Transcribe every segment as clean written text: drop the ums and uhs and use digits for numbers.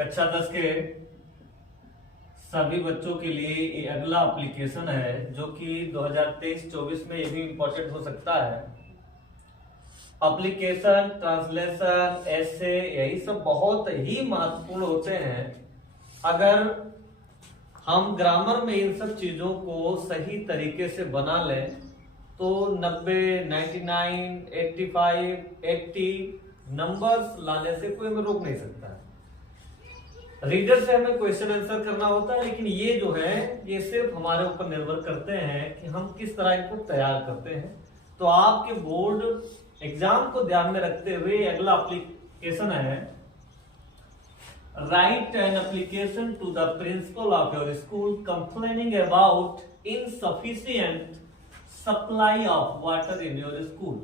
कक्षा 10 के सभी बच्चों के लिए ये अगला एप्लीकेशन है जो कि 2023-24 में ये भी इम्पोर्टेंट हो सकता है। एप्लीकेशन, ट्रांसलेशन, ऐसे यही सब बहुत ही महत्वपूर्ण होते हैं। अगर हम ग्रामर में इन सब चीजों को सही तरीके से बना लें तो 90, 99, 85, 80 नंबर्स लाने से कोई हमें रोक नहीं सकता। रीडर से हमें क्वेश्चन आंसर करना होता है, लेकिन ये जो है ये सिर्फ हमारे ऊपर निर्भर करते हैं कि हम किस तरह इनको तैयार करते हैं। तो आपके बोर्ड एग्जाम को ध्यान में रखते हुए अगला एप्लीकेशन है, write an application to the principal of your school complaining about insufficient supply of water in your school.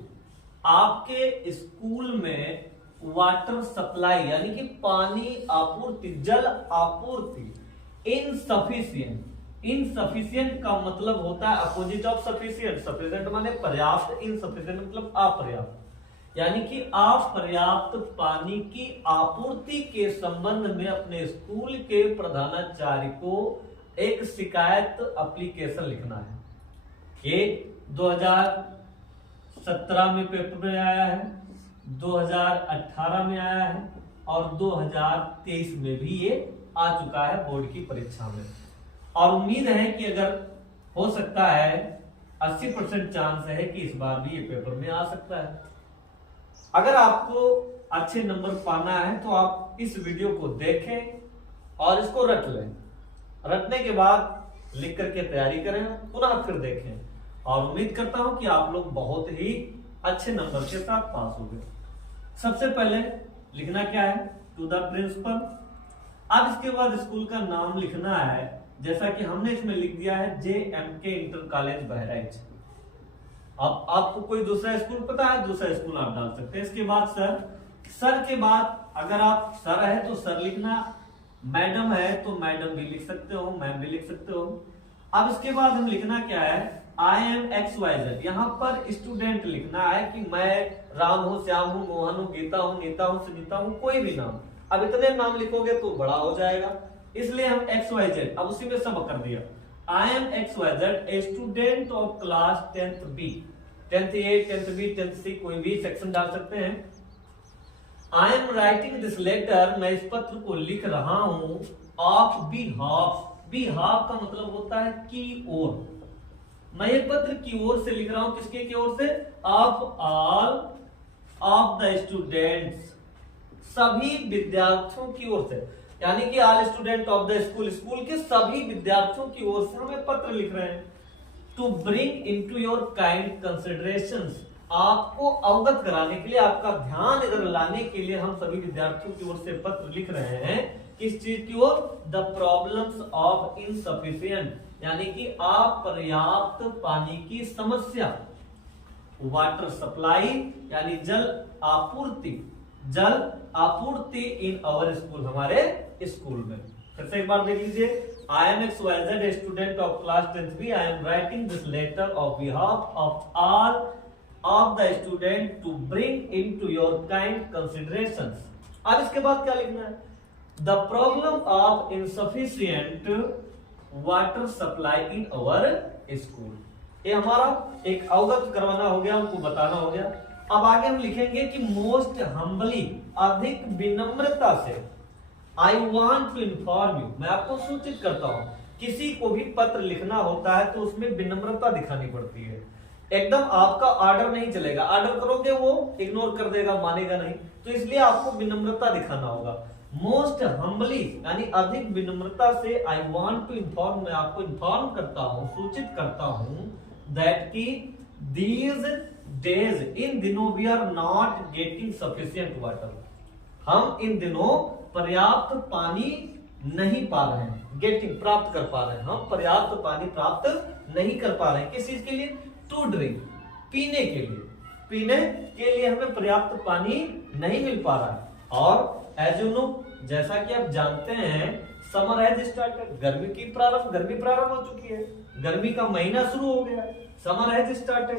आपके स्कूल में वाटर सप्लाई यानी कि पानी आपूर्ति, जल आपूर्ति इनसफिशिएंट का मतलब होता है अपोजिट ऑफ सफिशिएंट। सफिशिएंट माने पर्याप्त, इनसफिशिएंट मतलब अपर्याप्त। यानी कि अपर्याप्त पानी की आपूर्ति के संबंध में अपने स्कूल के प्रधानाचार्य को एक शिकायत एप्लीकेशन लिखना है। ये 2017 में पेपर में आया है, 2018 में आया है और 2023 में भी ये आ चुका है बोर्ड की परीक्षा में। और उम्मीद है कि अगर हो सकता है 80% चांस है कि इस बार भी ये पेपर में आ सकता है। अगर आपको अच्छे नंबर पाना है तो आप इस वीडियो को देखें और इसको रट लें। रटने के बाद लिख करके तैयारी करें, पुनः फिर देखें और उम्मीद करता हूं कि आप लोग बहुत ही अच्छे नंबर के साथ पास होंगे। सबसे पहले लिखना क्या है, टू द प्रिंसिपल। अब इसके बाद स्कूल का नाम लिखना है, जैसा कि हमने इसमें लिख दिया है JMK इंटर कॉलेज बहराइच। अब आपको कोई दूसरा स्कूल पता है, दूसरा स्कूल आप डाल सकते हैं। इसके बाद सर के बाद अगर आप सर है तो सर लिखना, मैडम है तो मैडम भी लिख सकते हो, मैम भी लिख सकते हो। अब इसके बाद हम लिखना क्या है, I am XYZ। यहाँ पर स्टूडेंट लिखना है कि मैं राम हूँ, श्याम हूँ, मोहन हूँ, गीता हूँ, नीता हूँ, सुनीता हूँ, कोई भी नाम। अब इतने नाम लिखोगे तो बड़ा हो जाएगा, इसलिए हम XYZ अब उसी में सब कर दिया। I am XYZ a student of class 10th B, 10th A, 10th B, 10th C, कोई भी सेक्शन डाल सकते हैं। I am writing this letter, मैं इस पत्र को लिख रहा हूँ ऑफ behalf का मतलब होता है की ओर। मैं ये पत्र की ओर से लिख रहा हूं, किसके की ओर से, of all of the students, सभी विद्यार्थियों की ओर से। यानी कि all student of the school, school के सभी विद्यार्थियों की ओर से हम एक पत्र लिख रहे हैं। To bring into your kind considerations, आपको अवगत कराने के लिए, आपका ध्यान इधर लाने के लिए हम सभी विद्यार्थियों की ओर से पत्र लिख रहे हैं। किस चीज की ओर, द प्रॉब्लम्स ऑफ इनसफिशिएंट यानी कि अपर्याप्त पानी की समस्या, वाटर सप्लाई यानी जल आपूर्ति इन आवर स्कूल, हमारे स्कूल में। फिर से एक बार देख लीजिए, I am XYZ a student of class 10th B, I am writing this letter on behalf of all of the student to bring into your kind considerations। अब इसके बाद क्या लिखना है, the problem of insufficient water supply in our school. ये हमारा एक अवगत करवाना हो गया, हमको बताना हो गया। अब आगे हम लिखेंगे कि मोस्ट हम्बली, अधिक विनम्रता से, I want to inform you, मैं आपको सूचित करता हूं। किसी को भी पत्र लिखना होता है तो उसमें विनम्रता दिखानी पड़ती है। एकदम आपका ऑर्डर नहीं चलेगा, ऑर्डर करोगे वो इग्नोर कर देगा, मानेगा नहीं, तो इसलिए आपको विनम्रता दिखाना होगा। मोस्ट हम्बली यानी अधिक विनम्रता से, आई वॉन्ट टू इन्फॉर्म, मैं आपको इन्फॉर्म करता हूं, सूचित करता हूं, दैट की दीज डेज, इन दिनों we are not getting sufficient water, हम इन दिनों पर्याप्त पानी नहीं पा रहे हैं। गेटिंग प्राप्त कर पा रहे हैं, हम पर्याप्त पानी प्राप्त नहीं कर पा रहे हैं। किस चीज के लिए, टू ड्रिंक, पीने के लिए हमें पर्याप्त पानी नहीं मिल पा रहा है। और एज यू नो, जैसा कि आप जानते हैं, समर हैज स्टार्टेड, गर्मी प्रारंभ हो चुकी है, गर्मी का महीना शुरू हो गया, समर हैज स्टार्टेड,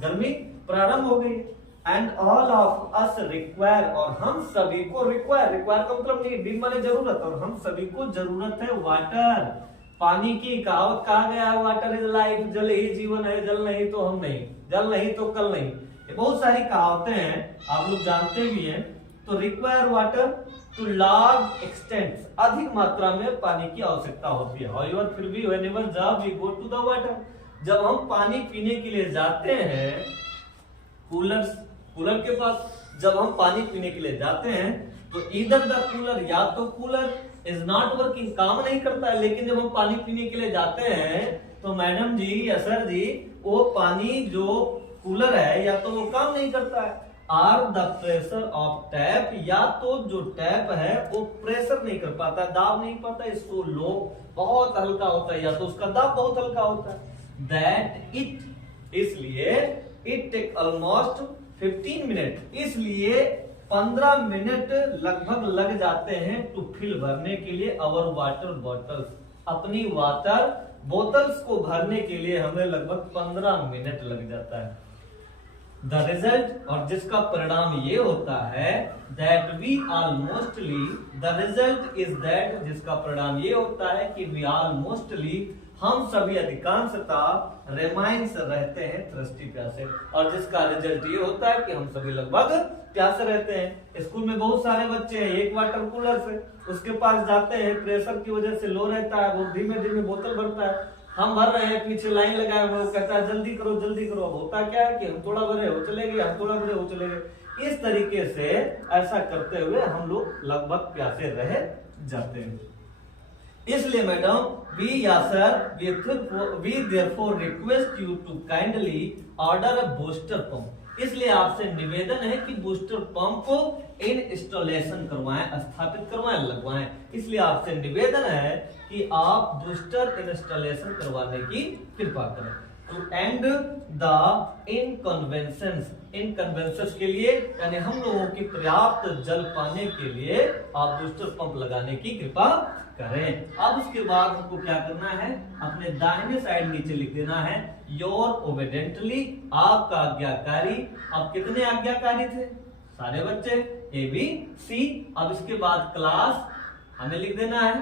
गर्मी प्रारंभ हो गई। And all of us require, और हम सभी को रिक्वायर का मतलब नीड माने जरूरत, और हम सभी को जरूरत है वाटर, पानी की। कहावत कहा गया है वाटर इज लाइफ, जल ही जीवन है, जल नहीं तो हम नहीं, जल नहीं तो कल नहीं। ये बहुत सारी कहावतें हैं, आप लोग जानते भी हैं। तो require water to large extent, अधिक मात्रा में पानी की आवश्यकता होती है। और फिर भी व्हेनेवर जब we go to the water, जब हम पानी पीने के लिए जाते हैं कूलर के पास, जब हम पानी पीने के लिए जाते हैं तो इधर द कूलर, या तो कूलर इज नॉट वर्किंग, काम नहीं करता है। लेकिन जब हम पानी पीने के लिए जाते हैं तो मैडम जी या सर जी, वो पानी जो कूलर है या तो वो काम नहीं करता है। Or the pressure of tap, या तो जो टैप है वो प्रेशर नहीं कर पाता, दाब नहीं पाता, इसको लो बहुत हल्का होता है, या तो उसका दाब बहुत हल्का होता है। दैट इट, इसलिए इट टेक ऑलमोस्ट 15 मिनट, इसलिए 15 मिनट लगभग लग जाते हैं टू फिल, भरने के लिए अवर वाटर बॉटल्स, अपनी वाटर बोतल्स को भरने के लिए हमें लगभग 15 मिनट लग जाता है। द रिजल्ट, और जिसका परिणाम ये होता है that we almostly, the result is that, जिसका परिणाम ये होता है कि वी ऑलमोस्टली, हम सभी अधिकांशतः रिमाइंस रहते हैं थ्रस्टी, प्यासे, और जिसका रिजल्ट ये होता है कि हम सभी लगभग प्यासे रहते हैं। स्कूल में बहुत सारे बच्चे हैं, एक वाटर कूलर से उसके पास जाते हैं, प्रेशर की वजह से लो रहता है, वो धीमे धीमे बोतल भरता है, हम भर रहे हैं, पीछे लाइन लगाए हुए, वो कहता है जल्दी करो जल्दी करो। अब होता क्या है कि हम थोड़ा भरे हो चले गए, हम थोड़ा भरे हो चले गए। इस तरीके से ऐसा करते हुए हम लोग लगभग प्यासे रह जाते हैं। इसलिए मैडम वी या sir we therefore request you to kindly order a booster pump, इसलिए आपसे निवेदन है कि बूस्टर पंप को इंस्टॉलेशन करवाएं, स्थापित करवाएं, लगवाएं। इसलिए आपसे निवेदन है कि आप बूस्टर इंस्टॉलेशन करवाने की कृपा करें। टू एंड द इनकन्वेंसेंस के लिए, यानी हम लोगों की पर्याप्त जल पाने के लिए आप बूस्टर पंप लगाने की कृपा करें। अब उसके बाद हमको क्या करना है, अपने दाहिने साइड नीचे लिख देना है योर ओबेडेंटली, आपका आज्ञाकारी। अब कितने आज्ञाकारी थे? सारे बच्चे, ए बी सी। अब इसके बाद क्लास हमें लिख देना है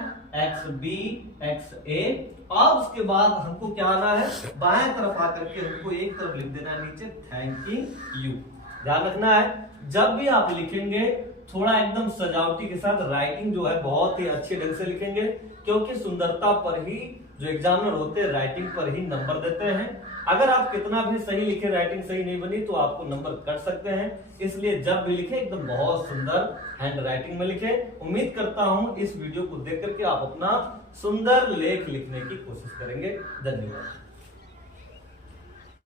एक्स बी एक्स ए। और उसके बाद हमको क्या आ रहा है, बाएं तरफ आकर के हमको एक तरफ लिख देना है नीचे थैंकिंग यू। ध्यान रखना है जब भी आप लिखेंगे थोड़ा एकदम सजावटी के साथ, राइटिंग जो है बहुत ही अच्छे ढंग से लिखेंगे, क्योंकि सुंदरता पर ही जो एग्जामिनर होते हैं राइटिंग पर ही नंबर देते हैं। अगर आप कितना भी सही लिखे, राइटिंग सही नहीं बनी तो आपको नंबर कट सकते हैं। इसलिए जब भी लिखे एकदम बहुत सुंदर हैंड राइटिंग में लिखे। उम्मीद करता हूं इस वीडियो को देख करके आप अपना सुंदर लेख लिखने की कोशिश करेंगे। धन्यवाद।